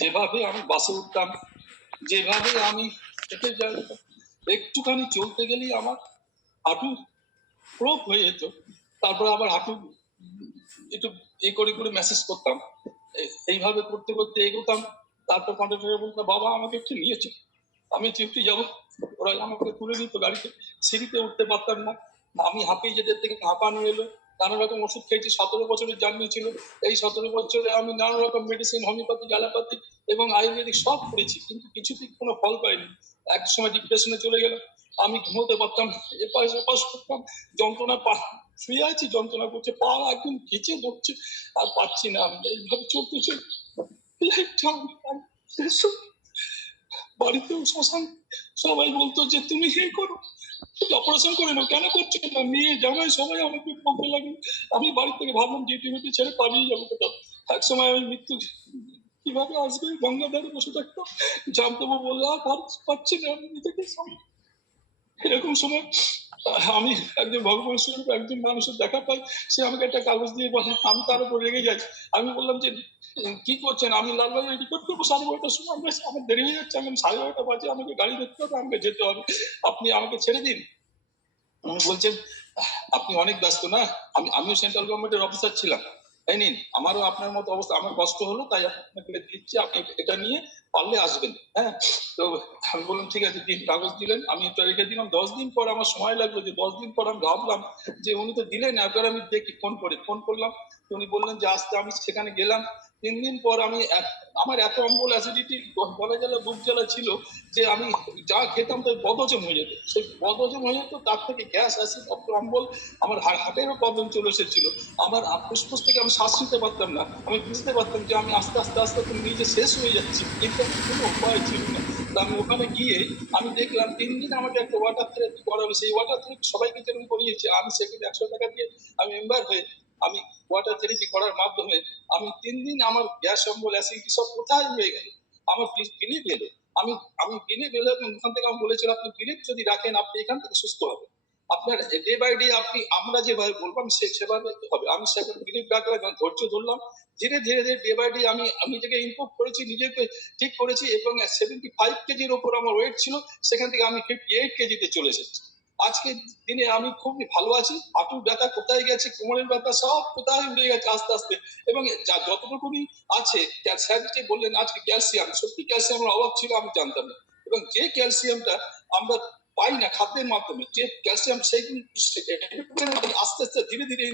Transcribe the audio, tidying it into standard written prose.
যেভাবে আমি বাসে উঠতাম, যেভাবে আমি হেঁটে যেতাম, একটুখানি চলতে গেলেই আমার হাঁটু প্রোক হয়ে যেত। তারপর আবার হাঁটু একটু করে করে ম্যাসেজ করতাম। এইভাবে করতে করতে এগোতাম। তারপর কন্ডাক্টর বলতো, বাবা আমাকে একটু নিয়ে চল, আমি চিফটি যাবো। ওরা আমাকে তুলে নিত গাড়িতে, সিঁড়িতে উঠতে পারতাম না, আমি হাঁপিয়ে যেতে থেকে হাঁপানো এলো। নানা রকম ওষুধ খেয়েছি, 17 বছরের জার্নি ছিল। এই 17 বছরে আমি নানা রকম মেডিসিন, হোমিওপ্যাথি, অ্যালোপ্যাথি এবং আয়ুর্বেদিক সব করেছি, কিন্তু কিছুতেই কোনো ফল পাইনি। এক সময় ডিপ্রেশনে চলে গেলাম, আমি ঘুমোতে পারতাম, এপাশ ওপাশ করতাম, যন্ত্রণা শুয়ে আছি, যন্ত্রণা করছে, পা একদম খিচে ধরছে, আর পাচ্ছি না। আমি এইভাবে চলতে চলতে বাড়িতেও শ্মশান, সবাই বলতো যে তুমি হে করো, অপারেশন করে নাও, কেন করছো না, মেয়ে জামাই সবাই আমাকে বলতে লাগলো। আমি বাড়ি থেকে ভাবলাম ডিউটি ছেড়ে পালিয়ে যাবো কোথাও। এক সময় আমি মৃত্যু কিভাবে আসবে, গঙ্গার ধারে বসে থাকতাম, জানতে বললে আর পাচ্ছি না আমি নিজেকে। এরকম সময় আমি একজন ভগবান স্বরূপ একজন মানুষের দেখা পাই, সে আমাকে একটা কাগজ দিয়ে বলে, আমি তার উপর রেগে যাই। আমি বললাম যে কি করছেন, আমি লালবাজারে রিপোর্ট করবো 12:30টার সময়, আমার দেরি হয়ে যাচ্ছে, আমি 12:30 বাজে, আমাকে গাড়ি ধরতে হবে, আমাকে যেতে হবে, আপনি আমাকে ছেড়ে দিন। উনি বলছেন, আপনি অনেক ব্যস্ত না, আমিও সেন্ট্রাল গভর্নমেন্টের অফিসার ছিলাম, তাই নিন, আমারও আপনার মতো অবস্থা, আমার কষ্ট হলো, তাই আপনাকে দিচ্ছি, আপনি এটা নিয়ে পারলে আসবেন। হ্যাঁ, তো আমি বললাম ঠিক আছে দিন। কাগজ দিলেন, আমি এটা রেখে দিলাম। 10 দিন পর আমার সময় লাগলো, যে 10 দিন পর আমি ভাবলাম যে উনি তো দিলেন, একবার আমি দেখি, ফোন করলাম, উনি বললেন যে আসতে। আমি সেখানে গেলাম। 3 দিন পর আমি আমার এত অম্বল, অ্যাসিডিটি, গলা জ্বালা, বুক জ্বালা ছিল যে আমি যা খেতাম তাই বদহজম হয়ে যেত। সেই বদহজম হয়ে যেত, তার থেকে গ্যাস, অ্যাসিড, অম্বল, আমার হার্টেরও প্রবলেম চলে এসেছিল। আমার ফুসফুস থেকে আমি শ্বাস নিতে পারতাম না। আমি বুঝতে পারতাম যে আমি আস্তে আস্তে আস্তে আস্তে নিজে শেষ হয়ে যাচ্ছি, কিন্তু আমার কোনো উপায় ছিল না। তো আমি ওখানে গিয়ে আমি দেখলাম 3 দিন আমাকে একটা ওয়াটার থেরাপি করালো। সেই ওয়াটার থেরাপি সবাইকে যেরকম করিয়েছে, আমি সেখানে 100 টাকা দিয়ে আমি মেম্বার হয়ে আমি ওয়াটার থেরাপি করার মাধ্যমে আমি 3 দিন আমার গ্যাস, অম্বল, অ্যাসিডিটি সব কোথায় হয়ে গেল। আমার বিলিভ এলো। আমি আমি বিলিভ এলো, এবং ওখান থেকে আমি বলেছিলাম আপনি বিলিভ যদি রাখেন, আপনি এখান থেকে সুস্থ হবেন। আপনার ডে বাই ডে আপনি, আমরা যেভাবে বলবো সেভাবে হবে। আমি সেভাবে বিলিভ রাখলাম, ধৈর্য ধরলাম। ধীরে ধীরে ধীরে ডে বাই ডে আমি নিজেকে ইমপ্রুভ করেছি, নিজেকে ঠিক করেছি, এবং 75 কেজির ওপর আমার ওয়েট ছিল, সেখান থেকে আমি 58 কেজিতে চলে এসেছি। আজকে দিনে আমি খুবই ভালো আছি। হাঁটুর ব্যথা কোথায় গেছে, কোমরের ব্যথা সব কোথায় উড়ে গেছে আস্তে আস্তে। এবং যতটুকুনি আছে, স্যার যে বললেন আজকে ক্যালসিয়াম, সত্যি ক্যালসিয়ামের অভাব ছিল, আমি জানতাম না। এবং যে ক্যালসিয়ামটা আমরা পাই না খাদ্যের মাধ্যমে, যে ক্যালসিয়াম, সেই আস্তে আস্তে ধীরে ধীরে